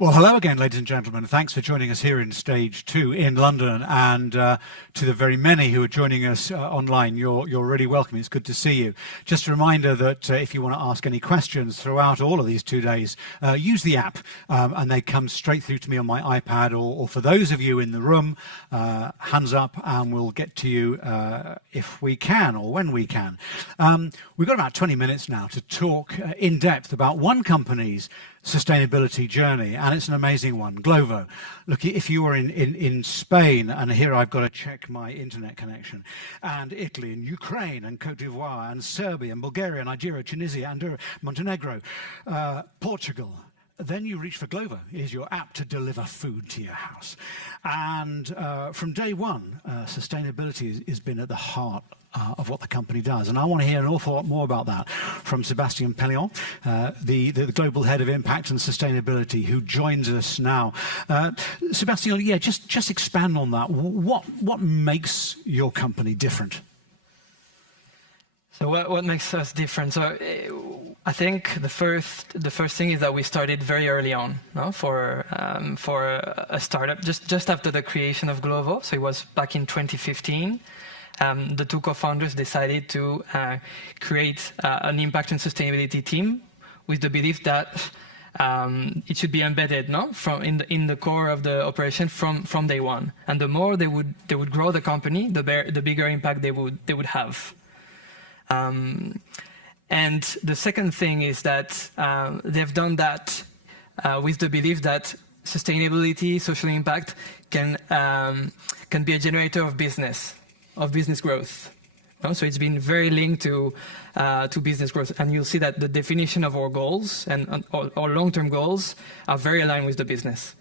Well, hello again, ladies and gentlemen. Thanks for joining us here in Stage 2 in London, and to the very many who are joining us online, you're really welcome. It's good to see you. Just a reminder that if you want to ask any questions throughout all of these 2 days, use the app, and they come straight through to me on my iPad, or for those of you in the room, hands up, and we'll get to you if we can, or when we can. We've got about 20 minutes now to talk in depth about one company's sustainability journey, and it's an amazing one, Glovo. Look, if you were in Spain, and here I've got to check my internet connection, and Italy, and Ukraine, and Cote d'Ivoire, and Serbia, and Bulgaria, Nigeria, Tunisia, Andorra, Montenegro, Portugal, then you reach for Glovo. Here's your app to deliver food to your house. And from day one, sustainability has been at the heart of what the company does. And I want to hear an awful lot more about that from Sébastien Pellion, the Global Head of Impact and Sustainability, who joins us now. Sébastien, yeah, just expand on that. What makes your company different? So what makes us different? So I think the first thing is that we started very early on, no? For a startup, just after the creation of Glovo. So it was back in 2015. The two co-founders decided to create an impact and sustainability team with the belief that it should be embedded, no, in the core of the operation from day one. And the more they would grow the company, the bigger impact they would have. And the second thing is that they've done that with the belief that sustainability, social impact can be a generator of business growth. So it's been very linked to business growth, and you'll see that the definition of our goals and our long-term goals are very aligned with the business.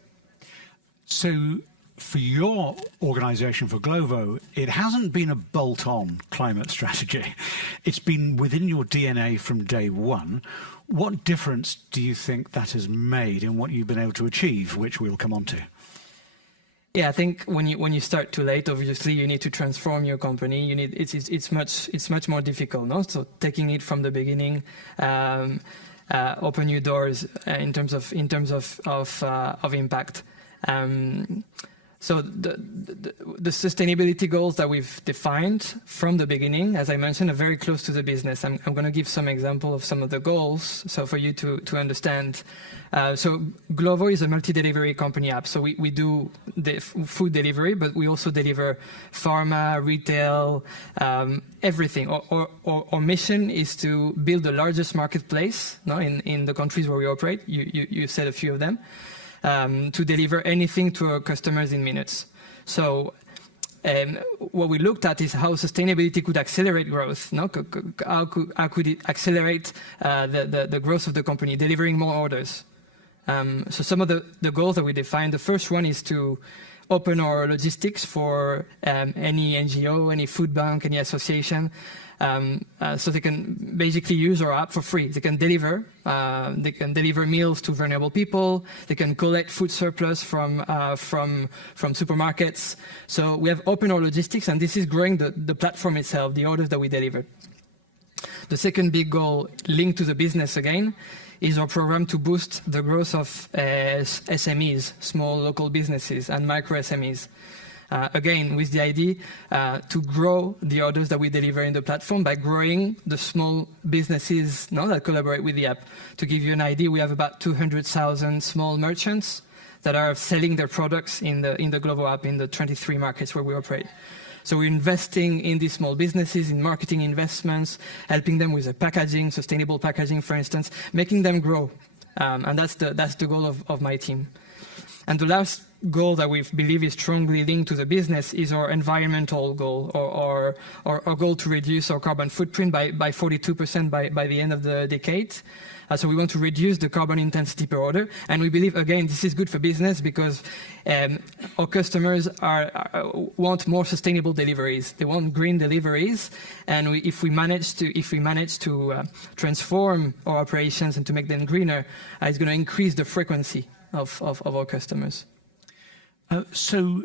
So for your organization, for Glovo, it hasn't been a bolt-on climate strategy. It's been within your DNA from day one. What difference do you think that has made in what you've been able to achieve, which we'll come on to? Yeah, I think when you start too late, obviously you need to transform your company. It's much more difficult, no? So taking it from the beginning, open new doors in terms of impact. So the sustainability goals that we've defined from the beginning, as I mentioned, are very close to the business. I'm going to give some example of some of the goals, so for you to understand. So Glovo is a multi-delivery company app. So we do the food delivery, but we also deliver pharma, retail, everything. Our mission is to build the largest marketplace, no, in the countries where we operate. You said a few of them. To deliver anything to our customers in minutes. So what we looked at is how sustainability could accelerate growth. No? How could it accelerate the growth of the company, delivering more orders? So some of the goals that we defined, the first one is to open our logistics for any NGO, any food bank, any association, so they can basically use our app for free. They can deliver meals to vulnerable people. They can collect food surplus from supermarkets. So we have opened our logistics, and this is growing the platform itself, the orders that we deliver. The second big goal, linked to the business again, is our program to boost the growth of SMEs, small local businesses, and micro SMEs. Again, with the idea to grow the orders that we deliver in the platform by growing the small businesses, no, that collaborate with the app. To give you an idea, we have about 200,000 small merchants that are selling their products in the Glovo app in the 23 markets where we operate. So we're investing in these small businesses, in marketing investments, helping them with the packaging, sustainable packaging, for instance, making them grow. And that's the goal of my team. And the last goal that we believe is strongly linked to the business is our environmental goal, or our goal to reduce our carbon footprint by 42% by the end of the decade. So we want to reduce the carbon intensity per order. And we believe, again, this is good for business because our customers want more sustainable deliveries. They want green deliveries. And if we manage to transform our operations and to make them greener, it's going to increase the frequency of our customers. So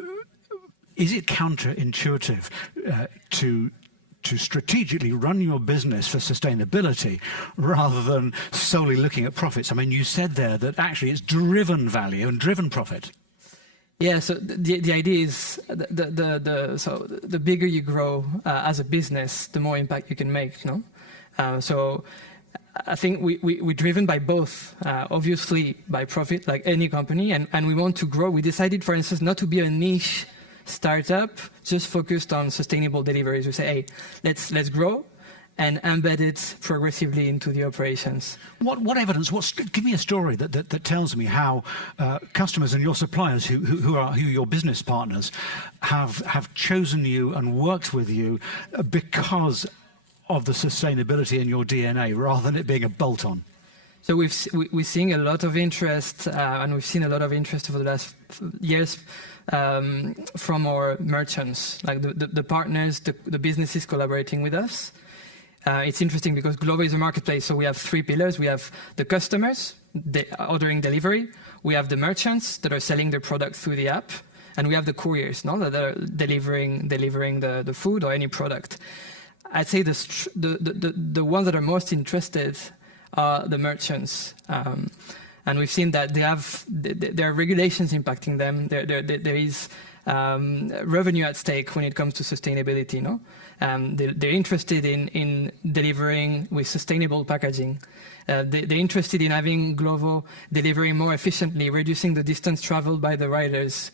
is it counterintuitive to to strategically run your business for sustainability rather than solely looking at profits? I mean, you said there that actually it's driven value and driven profit. Yeah, so the idea is the bigger you grow as a business, the more impact you can make, no? So I think we're driven by both, obviously by profit, like any company, and we want to grow. We decided, for instance, not to be a niche startup just focused on sustainable deliveries. We say, hey, let's grow and embed it progressively into the operations. What evidence? Give me a story that tells me how customers and your suppliers, who are your business partners, have chosen you and worked with you because of the sustainability in your DNA, rather than it being a bolt-on. So we're seeing a lot of interest, and we've seen a lot of interest over the last years from our merchants, like the partners, the businesses collaborating with us. It's interesting because Glovo is a marketplace, so we have three pillars. We have the customers ordering delivery, we have the merchants that are selling their product through the app, and we have the couriers, no, that are delivering the food or any product. I'd say the ones that are most interested are the merchants, and we've seen that there are regulations impacting them. There is revenue at stake when it comes to sustainability. No, they're interested in delivering with sustainable packaging. They're interested in having Glovo delivering more efficiently, reducing the distance traveled by the riders.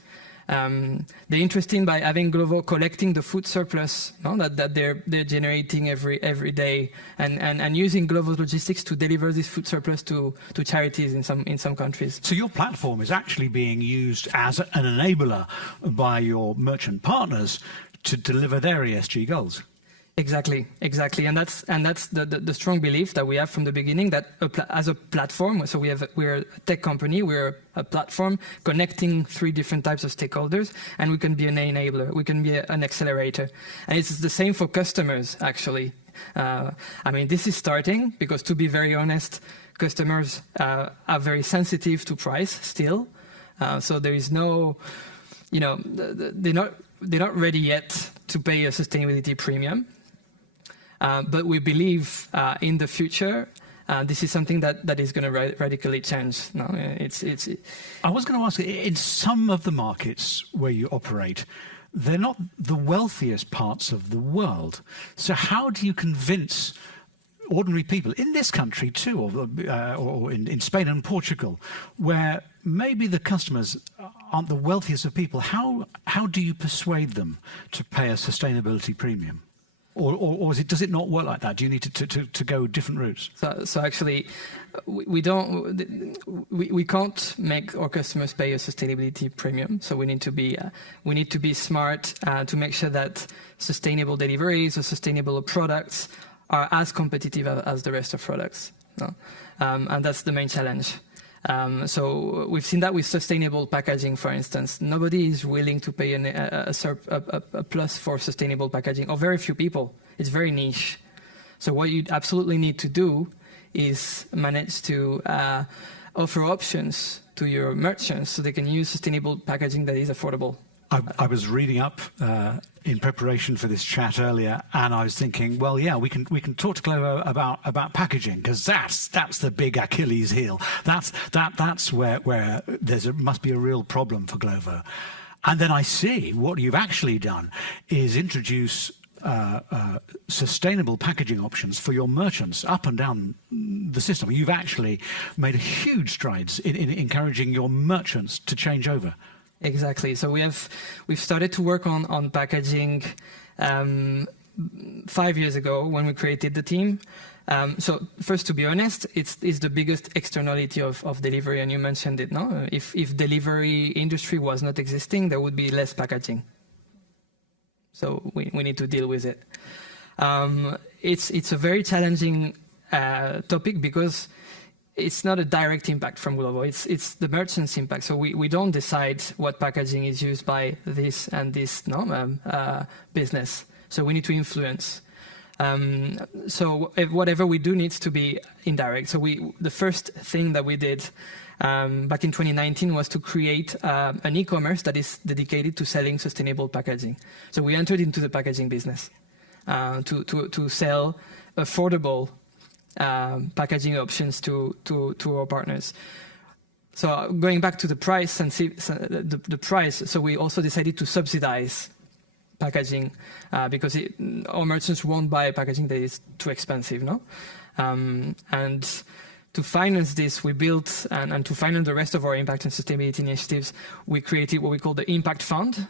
They're interested by having Glovo collecting the food surplus, no, that they're generating every day, and using Glovo's logistics to deliver this food surplus to charities in some countries. So your platform is actually being used as an enabler by your merchant partners to deliver their ESG goals. Exactly, and that's the strong belief that we have from the beginning, that as a platform. So we're a tech company, we're a platform connecting three different types of stakeholders, and we can be an enabler, we can be an accelerator, and it's the same for customers actually. I mean, this is starting because, to be very honest, customers are very sensitive to price still. So there is no, they're not ready yet to pay a sustainability premium. But we believe in the future, this is something that is going to radically change. No, I was going to ask, in some of the markets where you operate, they're not the wealthiest parts of the world. So how do you convince ordinary people in this country too, or in Spain and Portugal, where maybe the customers aren't the wealthiest of people, how do you persuade them to pay a sustainability premium? Or does it not work like that? Do you need to go different routes? So actually, we can't make our customers pay a sustainability premium. So we need to be smart to make sure that sustainable deliveries or sustainable products are as competitive as the rest of products. No? And that's the main challenge. So we've seen that with sustainable packaging, for instance. Nobody is willing to pay a plus for sustainable packaging, or very few people. It's very niche. So what you absolutely need to do is manage to offer options to your merchants so they can use sustainable packaging that is affordable. I was reading up in preparation for this chat earlier, and I was thinking, well, yeah, we can talk to Glovo about packaging, because that's the big Achilles heel. That's where must be a real problem for Glovo. And then I see what you've actually done is introduce sustainable packaging options for your merchants up and down the system. You've actually made huge strides in encouraging your merchants to change over. Exactly. So we've started to work on packaging 5 years ago when we created the team. So first, to be honest, it's the biggest externality of delivery, and you mentioned it. No, if delivery industry was not existing, there would be less packaging. So we need to deal with it. It's a very challenging topic because it's not a direct impact from Glovo. It's the merchant's impact. So we don't decide what packaging is used by this and this business. So we need to influence. So whatever we do needs to be indirect. So the first thing that we did back in 2019 was to create an e-commerce that is dedicated to selling sustainable packaging. So we entered into the packaging business. to sell affordable packaging options to our partners. So going back to the price and the price, so we also decided to subsidize packaging because our merchants won't buy packaging that is too expensive, no? And to finance this, we built, and to finance the rest of our impact and sustainability initiatives, we created what we call the Impact Fund,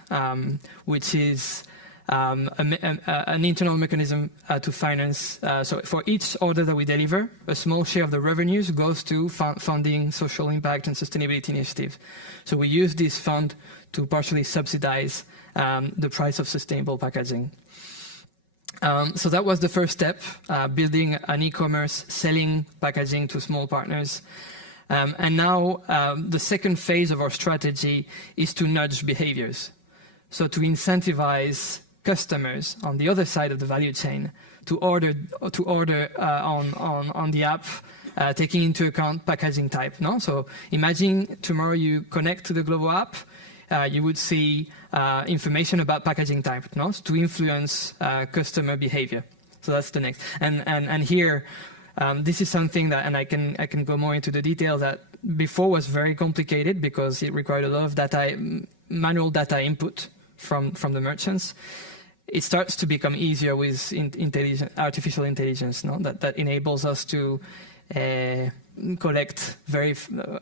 which is an internal mechanism to finance. So for each order that we deliver, a small share of the revenues goes to funding social impact and sustainability initiatives. So we use this fund to partially subsidize the price of sustainable packaging. So that was the first step, building an e-commerce, selling packaging to small partners. And now the second phase of our strategy is to nudge behaviors. So to incentivize customers on the other side of the value chain to order on the app, taking into account packaging type. No? So imagine tomorrow you connect to the Glovo app, you would see information about packaging type, no? To influence customer behavior. So that's the next. And here, this is something that, and I can go more into the detail, that before was very complicated because it required a lot of manual data input from the merchants. It starts to become easier with artificial intelligence, no? That enables us to collect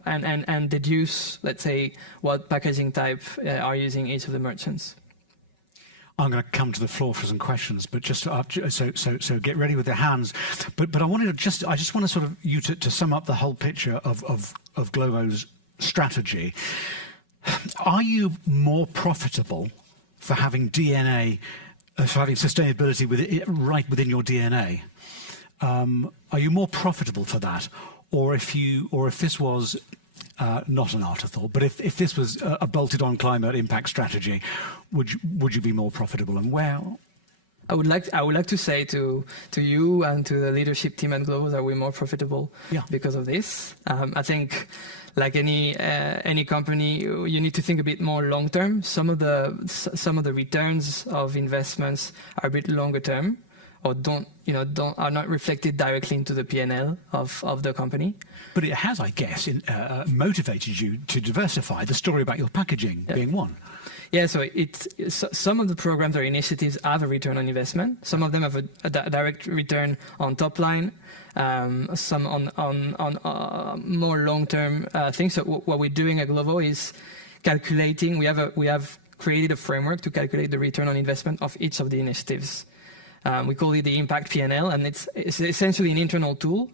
and deduce, let's say, what packaging type are using each of the merchants. I'm going to come to the floor for some questions, but just so get ready with your hands. But I wanted to I just want to sort of you to sum up the whole picture of Glovo's strategy. Are you more profitable for having DNA, for having sustainability right within your DNA? Are you more profitable for that, or if this was not an afterthought, but if this was a bolted-on climate impact strategy, would you be more profitable, and where? I would like to say to you and to the leadership team at Glovo that we're more profitable because of this. I think, like any company, you need to think a bit more long term. Some of the returns of investments are a bit longer term, or are not reflected directly into the P&L of the company. But it has, I guess, motivated you to diversify. The story about your packaging being one. Yeah, so some of the programs or initiatives have a return on investment. Some of them have a direct return on top line. Some on more long-term things. So what we're doing at Glovo is calculating. We have created a framework to calculate the return on investment of each of the initiatives. We call it the Impact P&L, and it's essentially an internal tool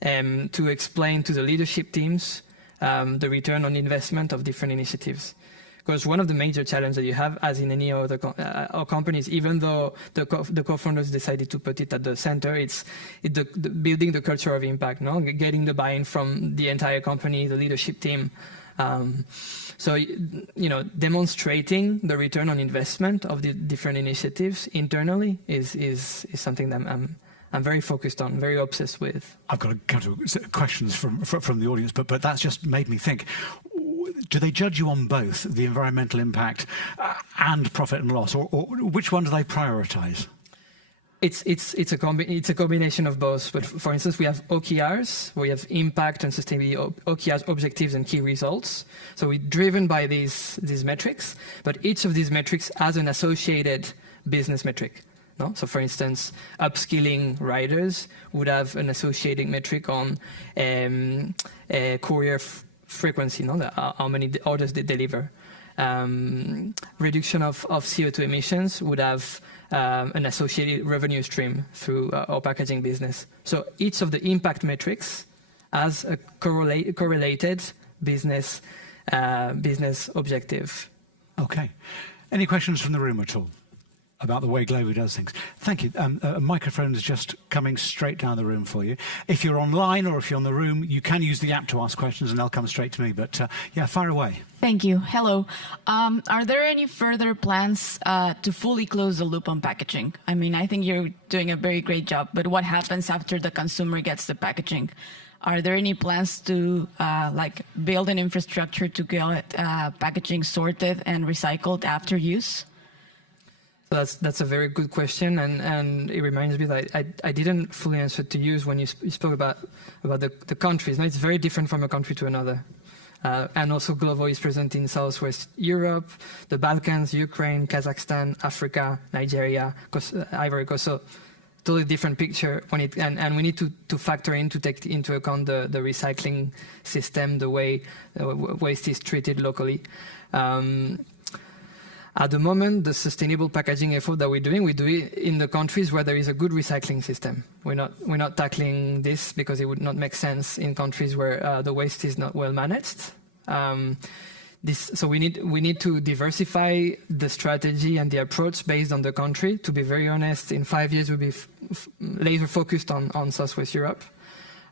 to explain to the leadership teams the return on investment of different initiatives. Because one of the major challenges that you have, as in any other companies, even though the co-founders decided to put it at the center, it's the building the culture of impact, no? Getting the buy-in from the entire company, the leadership team. So, demonstrating the return on investment of the different initiatives internally is something that I'm very focused on, very obsessed with. I've got a couple of questions from the audience, but that's just made me think. Do they judge you on both the environmental impact and profit and loss, or which one do they prioritize? It's a combination of both. But for instance, we have OKRs, we have impact and sustainability OKRs, objectives and key results. So we're driven by these metrics, but each of these metrics has an associated business metric. No? So for instance, upskilling riders would have an associated metric on courier frequency, how many orders they deliver. Reduction of CO2 emissions would have an associated revenue stream through our packaging business. So each of the impact metrics has a correlated business objective. Okay. Any questions from the room at all about the way Glovo does things? Thank you. A microphone is just coming straight down the room for you. If you're online or if you're in the room, you can use the app to ask questions and they'll come straight to me. But fire away. Thank you. Hello. Are there any further plans to fully close the loop on packaging? I mean, I think you're doing a very great job, but what happens after the consumer gets the packaging? Are there any plans to build an infrastructure to get packaging sorted and recycled after use? So that's a very good question, and it reminds me that I didn't fully answer to you when you spoke about the countries. Now, it's very different from a country to another. And also Glovo is present in Southwest Europe, the Balkans, Ukraine, Kazakhstan, Africa, Nigeria, Ivory Coast. So totally different picture and we need to factor in to take into account the recycling system, the way waste is treated locally. At the moment, the sustainable packaging effort that we do it in the countries where there is a good recycling system. We're not tackling this because it would not make sense in countries where the waste is not well managed. So we need to diversify the strategy and the approach based on the country. To be very honest, in 5 years we'll be laser focused on Southwest Europe,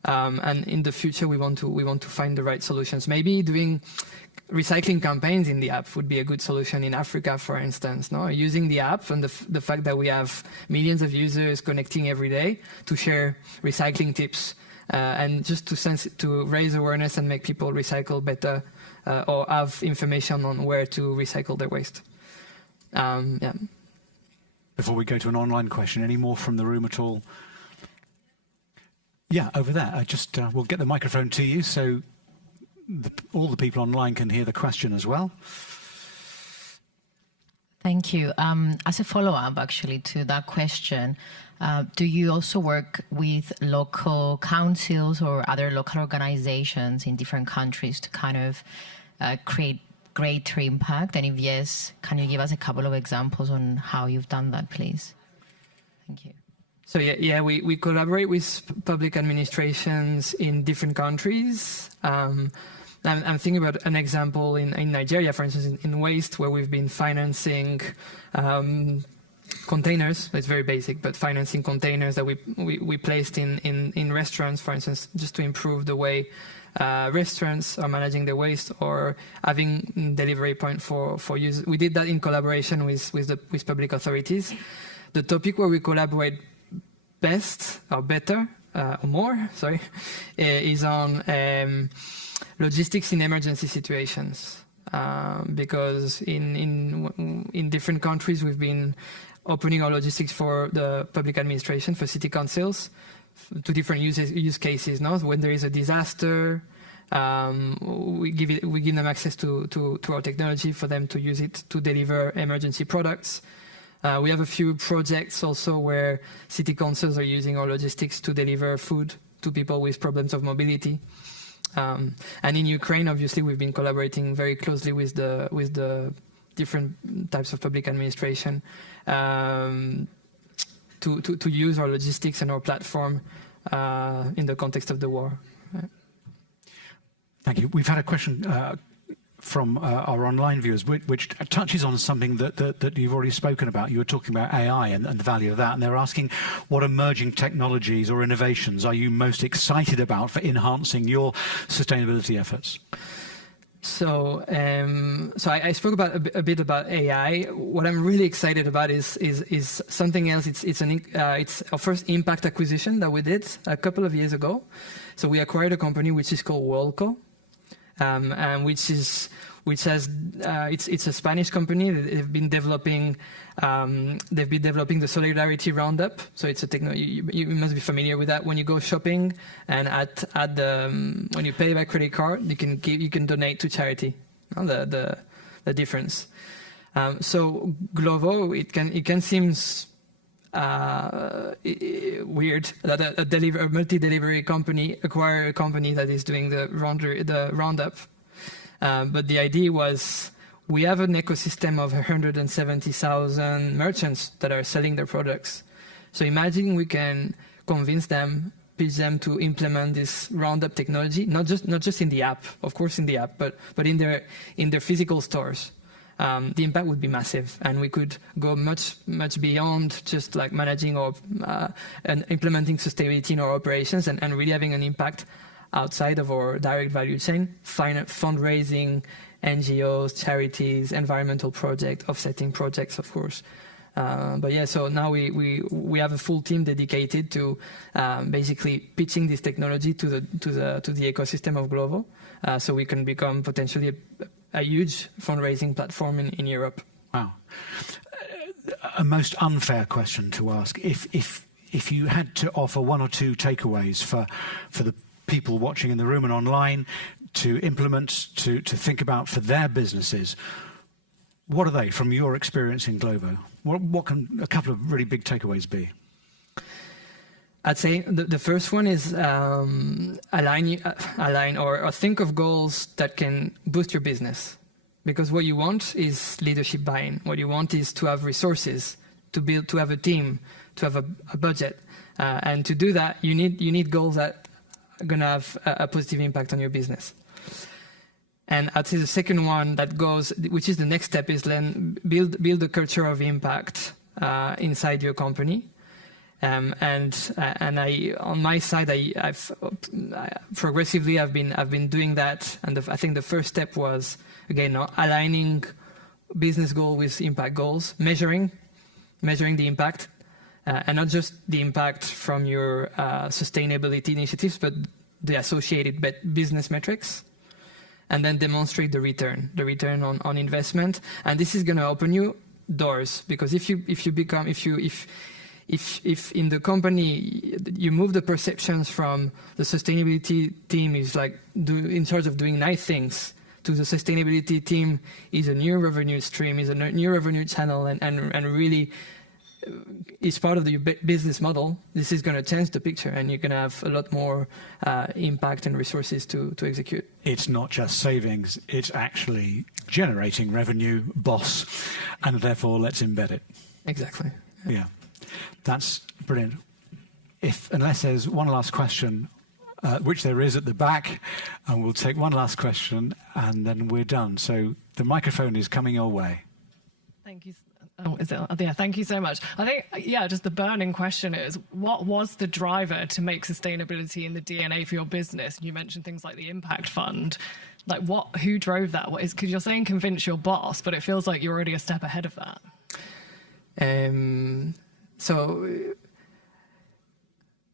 and in the future we want to find the right solutions. Maybe doing recycling campaigns in the app would be a good solution in Africa, for instance. No, using the app and the fact that we have millions of users connecting every day to share recycling tips and just to raise awareness and make people recycle better or have information on where to recycle their waste. Yeah. Before we go to an online question, any more from the room at all? Yeah, over there. We'll get the microphone to you so all the people online can hear the question as well. Thank you. As a follow-up, actually, to that question, do you also work with local councils or other local organizations in different countries to kind of create greater impact? And if yes, can you give us a couple of examples on how you've done that, please? Thank you. So yeah, we collaborate with public administrations in different countries. I'm thinking about an example in Nigeria, for instance, in waste, where we've been financing containers. It's very basic, but financing containers that we placed in restaurants, for instance, just to improve the way restaurants are managing their waste, or having delivery point for use. We did that in collaboration with public authorities. The topic where we collaborate best or better or more, is on logistics in emergency situations, because in different countries we've been opening our logistics for the public administration, for city councils, to different use cases. No, when there is a disaster, we give them access to our technology for them to use it to deliver emergency products. We have a few projects also where city councils are using our logistics to deliver food to people with problems of mobility. And in Ukraine, obviously, we've been collaborating very closely with the different types of public administration to use our logistics and our platform in the context of the war. Thank you. We've had a question from our online viewers, which touches on something that you've already spoken about. You were talking about AI and the value of that, and they're asking what emerging technologies or innovations are you most excited about for enhancing your sustainability efforts? So I spoke about a bit about AI. What I'm really excited about is something else. It's our first impact acquisition that we did a couple of years ago. So we acquired a company which is called Worldco. And it's a Spanish company. They've been developing the Solidarity Roundup. So it's a technology. You must be familiar with that. When you go shopping and when you pay by credit card, you can donate to charity. The difference. So Glovo, it can seem weird that a multi-delivery company acquire a company that is doing the roundup. But the idea was, we have an ecosystem of 170,000 merchants that are selling their products. So imagine we can convince them, pitch them to implement this roundup technology, not just in the app, of course in the app, but in their physical stores. The impact would be massive, and we could go much beyond just like managing or and implementing sustainability in our operations, and really having an impact outside of our direct value chain, fundraising, NGOs, charities, environmental projects, offsetting projects, of course. But yeah, so now we have a full team dedicated to basically pitching this technology to the ecosystem of Glovo, so we can become potentially a huge fundraising platform in Europe. Wow. a most unfair question to ask. If you had to offer one or two takeaways for the people watching in the room and online to implement, to think about for their businesses, what are they from your experience in Glovo? What can a couple of really big takeaways be? I'd say the first one is align or think of goals that can boost your business. Because what you want is leadership buy-in. What you want is to have resources, to have a team, to have a budget. And to do that, you need goals that are going to have a positive impact on your business. And I'd say the second one that goes, which is the next step, is then build a culture of impact inside your company. And I, on my side, I've progressively I've been doing that. And I think the first step was, again, aligning business goal with impact goals, measuring the impact, and not just the impact from your sustainability initiatives, but the associated business metrics. And then demonstrate the return on investment. And this is going to open you doors, because if in the company you move the perceptions from the sustainability team is like in charge of doing nice things, to the sustainability team is a new revenue stream, is a new revenue channel, and really is part of the business model, this is going to change the picture, and you're going to have a lot more impact and resources to execute. It's not just savings, it's actually generating revenue, boss, and therefore let's embed it. Exactly. Yeah, that's brilliant. Unless there's one last question, which there is at the back, and we'll take one last question and then we're done. So the microphone is coming your way. Thank you. Yeah, thank you so much. I think, just the burning question is, what was the driver to make sustainability in the DNA for your business? You mentioned things like the impact fund. Like, who drove that? Because you're saying convince your boss, but it feels like you're already a step ahead of that. So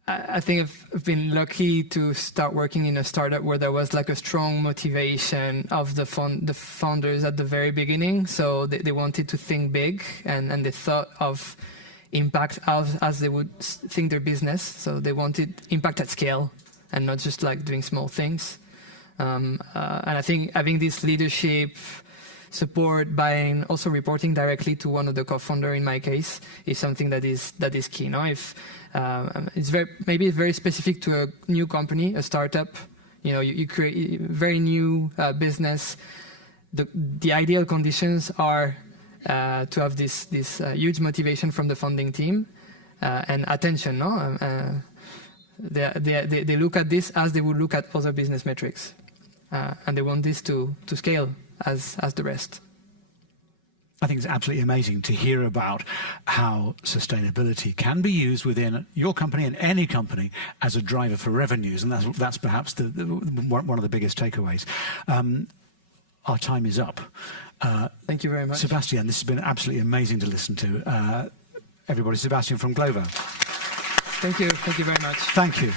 I think I've been lucky to start working in a startup where there was like a strong motivation of the founders at the very beginning. So they wanted to think big, and they thought of impact as they would think their business. So they wanted impact at scale and not just like doing small things. And I think having this leadership, support, buying, also reporting directly to one of the co-founder in my case is something that is key. Now, if it's very specific to a new company, a startup, you create a very new business. The ideal conditions are to have this huge motivation from the founding team and attention. No, they look at this as they would look at other business metrics, and they want this to scale as the rest. I think it's absolutely amazing to hear about how sustainability can be used within your company and any company as a driver for revenues, and that's perhaps one of the biggest takeaways. Our time is up. Thank you very much. Sébastien, this has been absolutely amazing to listen to. Everybody, Sébastien from Glovo. Thank you very much. Thank you.